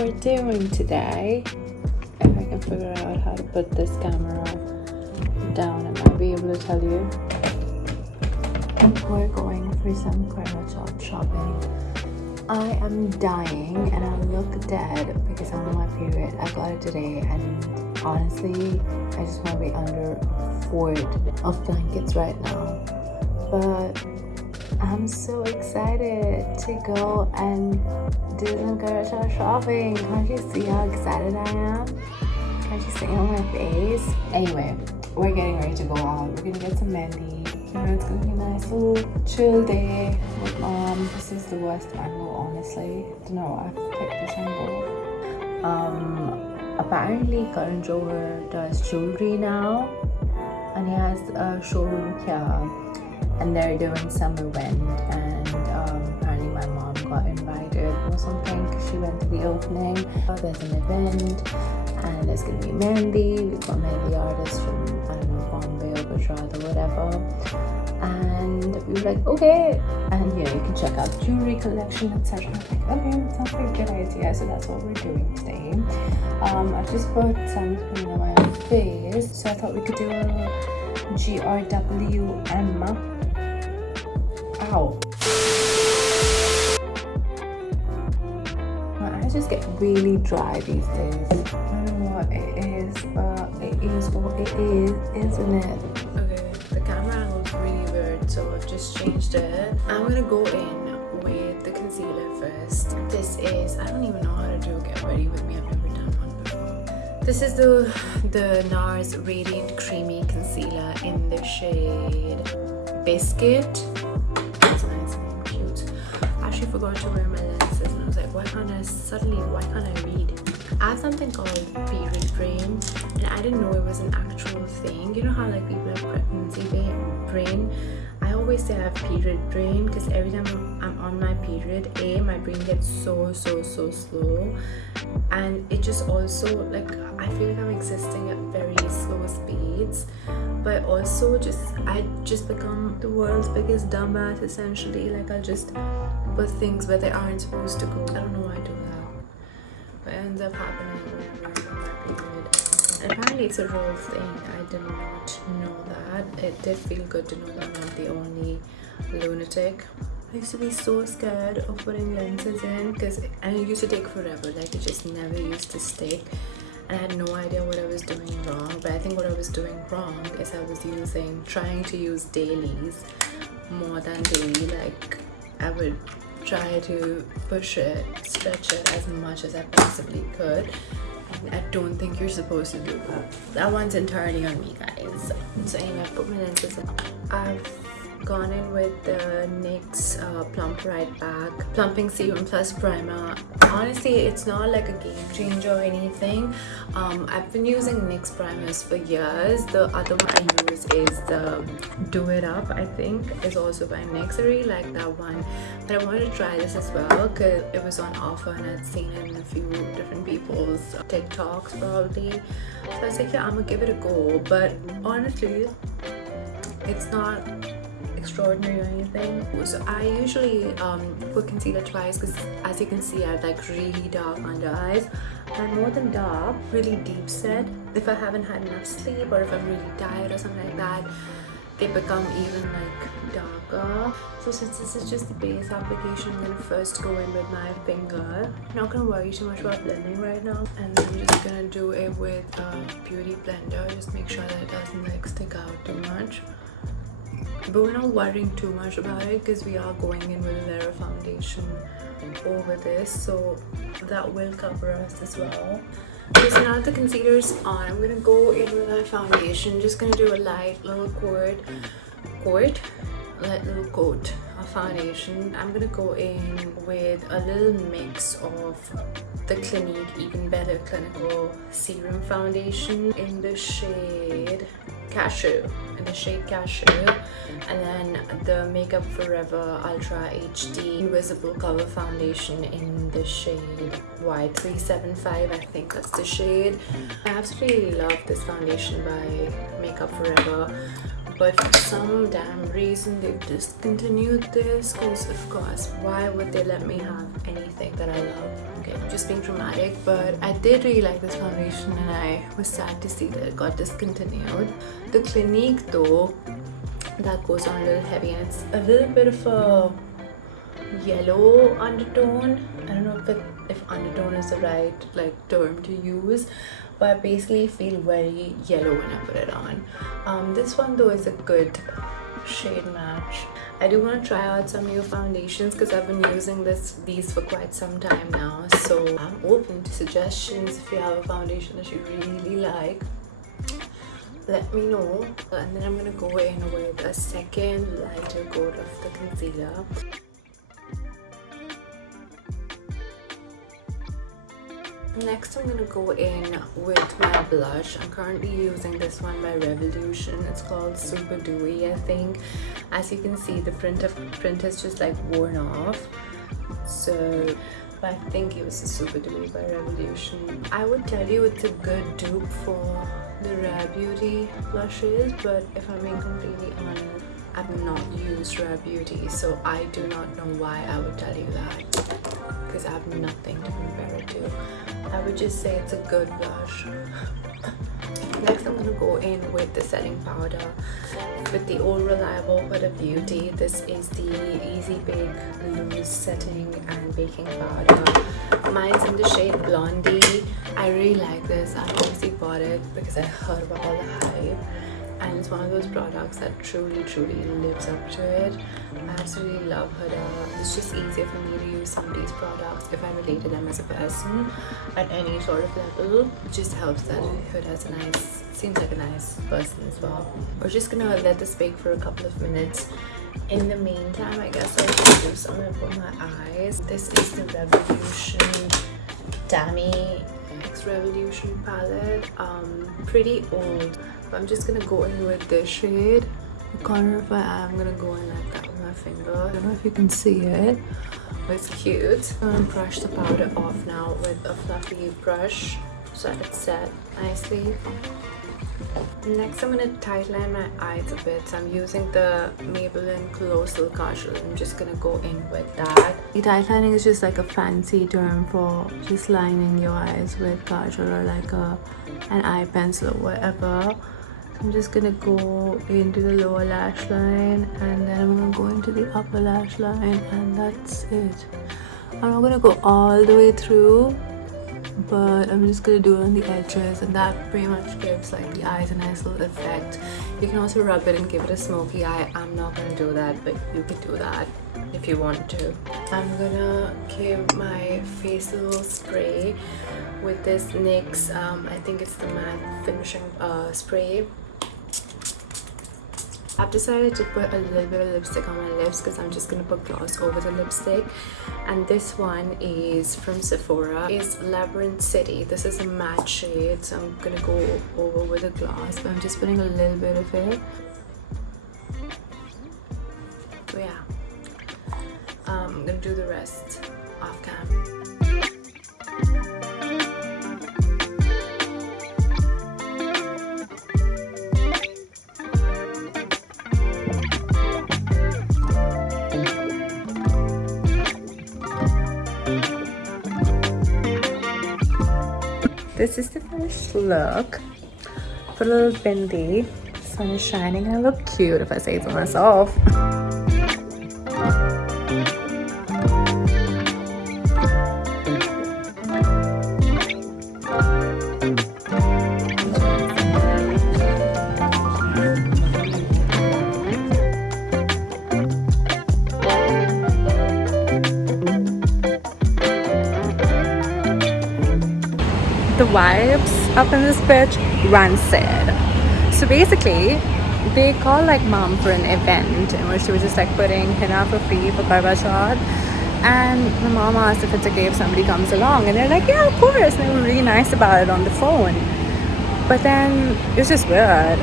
we're doing today, if I can figure out how to put this camera down, I might be able to tell you. We're going for some karvachauth shopping. I am dying and I look dead because I'm on my period. I got it today and honestly, I just want to be under a fort of blankets right now. But I'm so excited to go and do some karvachauth shopping. Can't you see how excited I am? Can't you see it on my face? Anyway, we're getting ready to go out. We're gonna get some mehndi. You know, it's gonna be a nice little chill day with mom. This is the worst angle, honestly. Don't know why I picked this angle. Apparently Karan Johar does jewelry now, and he has a showroom here. And they're doing some event, and apparently my mom got invited or something because she went to the opening. There's an event and there's gonna be mehndi. We've got mehndi artists from, I don't know, Bombay or Gujarat or whatever. And we were like, okay, and you know, you can check out jewelry collection, etc. Like, okay, that sounds like a good idea. So that's what we're doing today. I've just put sunscreen on my face, so I thought we could do a GRWM. Ow. My eyes just get really dry these days. I don't know what it is, but it is what it is, isn't it? Okay, the camera angle's really weird, so I've just changed it. I'm gonna go in with the concealer first. This is, I don't even know how to do Get Ready With Me. I've never done one before. This is the NARS Radiant Creamy Concealer in the shade Biscuit. I forgot to wear my lenses and I was like, why can't I read? I have something called period brain, and I didn't know it was an actual thing. You know how like people have pregnancy brain? I always say I have period brain because every time I'm on my period, my brain gets so slow, and it just also like I feel like I'm existing at very slow speeds. But also I just become the world's biggest dumbass essentially. Like I'll just put things where they aren't supposed to go. I don't know why I do that, but it ends up happening whenever I'm on my period. And apparently it's a real thing. I did not know that. It did feel good to know that I'm not the only lunatic. I used to be so scared of putting lenses in because it used to take forever. Like it just never used to stick. And I had no idea what I was doing wrong, but I think what I was doing wrong is I was trying to use dailies more than daily. Like I would try to push it, stretch it as much as I possibly could. And I don't think you're supposed to do that. That one's entirely on me, guys. So anyway, I put my lenses in. I've gone in with the NYX Plump Right Back Plumping Serum Plus Primer. Honestly, it's not like a game changer or anything. I've been using NYX primers for years. The other one I use is the Do It Up, I think, is also by NYX. I really like that one, but I wanted to try this as well because it was on offer and I'd seen it in a few different people's TikToks probably. So I was like, yeah, I'm gonna give it a go. But honestly, it's not extraordinary or anything. So I usually put concealer twice because as you can see I have like really dark under eyes, and more than dark, really deep set. If I haven't had enough sleep or if I'm really tired or something like that, they become even like darker. So since this is just the base application, I'm gonna first go in with my finger. I'm not gonna worry too much about blending right now, and I'm just gonna do it with a beauty blender. Just make sure that it doesn't like stick out too much. But we're not worrying too much about it because we are going in with a layer of foundation over this, so that will cover us as well. Okay, so now that the concealer's on, I'm gonna go in with my foundation. Just gonna do a light little coat of foundation. I'm gonna go in with a little mix of the Clinique Even Better Clinical Serum Foundation in the shade Cashew, and then the Makeup Forever Ultra HD Invisible Cover Foundation in the shade Y375, I think that's the shade. I absolutely love this foundation by Makeup Forever. but for some damn reason they've discontinued this, because of course why would they let me have anything that I love? Okay, I'm just being dramatic, but I did really like this foundation and I was sad to see that it got discontinued. The Clinique though, that goes on a little heavy and it's a little bit of a yellow undertone. I don't know if undertone is the right term to use, but I basically feel very yellow when I put it on. This one though is a good shade match. I do want to try out some new foundations because I've been using these for quite some time now, so I'm open to suggestions. If you have a foundation that you really like, let me know. And then I'm gonna go in with a second lighter coat of the concealer. Next I'm gonna go in with my blush. I'm currently using this one by Revolution. It's called Super Dewy, I think. As you can see, the print has just worn off, so but I think it was a Super Dewy by Revolution. I would tell you it's a good dupe for the Rare Beauty blushes, but if I'm being completely honest, I've not used Rare Beauty, so I do not know why I would tell you that, because I have nothing to compare it to. I would just say it's a good blush. Next I'm going to go in with the setting powder with the old reliable Huda Beauty. This is the Easy Bake Loose Setting and Baking Powder. Mine's in the shade Blondie. I really like this. I obviously bought it because I heard about all the hype, and it's one of those products that truly lives up to it. I absolutely love Huda. It's just easier for me to use some of these products if I relate to them as a person at any sort of level. It just helps that Huda's seems like a nice person as well. We're just gonna let this bake for a couple of minutes. In the meantime, I guess I'll just do something for my eyes. This is the Revolution Dami X Revolution palette. Pretty old, but I'm just gonna go in with this shade. The corner of my eye, I'm gonna go in like that with my finger. I don't know if you can see it, but it's cute. I'm gonna brush the powder off now with a fluffy brush so that it's set nicely. Next, I'm gonna tightline my eyes a bit. So I'm using the Maybelline Colossal Kajal. I'm just gonna go in with that. The tightlining is just like a fancy term for just lining your eyes with kajal or an eye pencil or whatever. So I'm just gonna go into the lower lash line, and then I'm gonna go into the upper lash line, and that's it. I'm not gonna go all the way through, but I'm just gonna do it on the edges, and that pretty much gives the eyes a nice little effect. You can also rub it and give it a smoky eye. I'm not gonna do that, but you can do that if you want to. I'm gonna give my facial spray with this NYX, I think it's the matte finishing spray. I've decided to put a little bit of lipstick on my lips because I'm just going to put gloss over the lipstick. And this one is from Sephora. It's Labyrinth City. This is a matte shade, so I'm going to go over with a gloss, but I'm just putting a little bit of it. So yeah, I'm going to do the rest off cam. This is the finished look. Put a little bindi. Sun is shining and I look cute if I say so myself. The vibes up in this bitch rancid. So basically they called mom for an event in which she was just putting henna for free for karvachauth, and my mom asked if it's okay if somebody comes along, and they're like, yeah, of course, and they were really nice about it on the phone. But then it was just weird.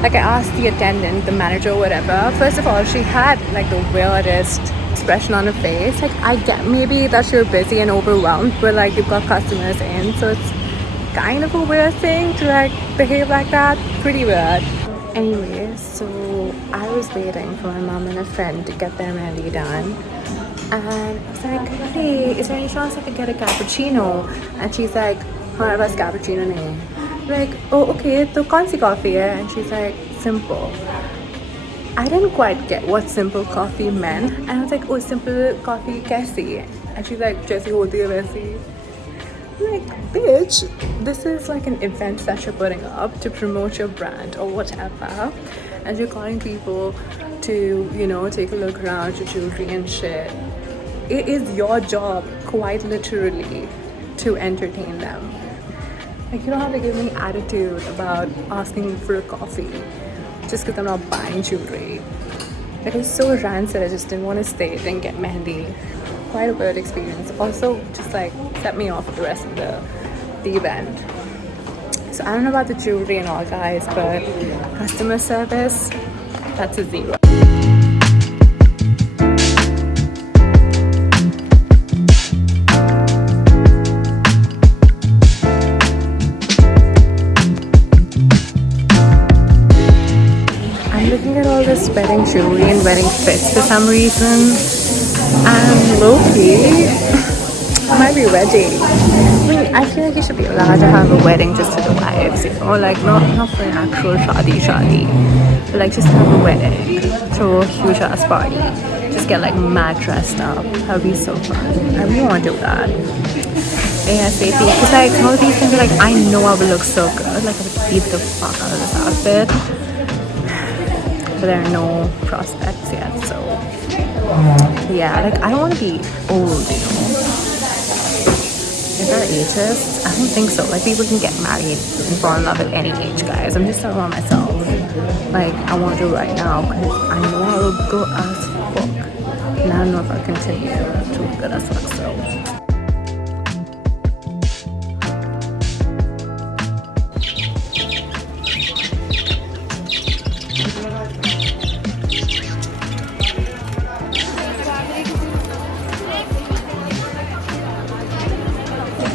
I asked the attendant, the manager, whatever. First of all, she had the weirdest expression on her face. I get maybe that you're busy and overwhelmed, but you've got customers in, so it's kind of a weird thing to behave like that. Pretty weird. Anyway, so So I was waiting for my mom and a friend to get their mehndi done. And I was like, hey, is there any chance I could get a cappuccino? And she's like, हमारे पास cappuccino नहीं है. Like, oh, okay, तो कौन सी coffee है? And she's like, simple. I didn't quite get what simple coffee meant. And I was like, oh, simple coffee कैसी? And she's like, जैसी होती है वैसी. I'm like, bitch, this is like an event that you're putting up to promote your brand or whatever. And you're calling people to, you know, take a look around your jewelry and shit. It is your job, quite literally, to entertain them. Like, you don't have to give me attitude about asking for a coffee just because I'm not buying jewelry. Like, it was so rancid, I just didn't want to stay, didn't get mehndi. Quite a weird experience. Also, just like set me off with the rest of the event. So I don't know about the jewelry and all, guys, but customer service, that's a 0. I'm looking at all this wedding jewelry and wedding fits for some reason. And low-key, I might be ready. I mean, I feel like you should be allowed to have a wedding just to the wives, you know, like not for an actual shadi, but like just have a wedding, throw a huge ass party, just get like mad dressed up. That would be so fun. I really want to do that. ASAP, because like some of these things are like, I know I would look so good, like I would beat the fuck out of this outfit, but there are no prospects yet, so yeah, like I don't want to be old, you know. Is that ageist? I don't think so. Like, people can get married and fall in love at any age, guys. I'm just talking about myself. Like, I want to do it right now because I know I will go as fuck, and I don't know if I'll continue to look good as fuck. So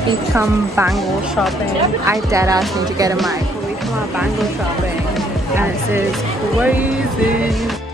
we come bangle shopping. I dead ass need to get a mic. We come out bangle shopping and it says crazy.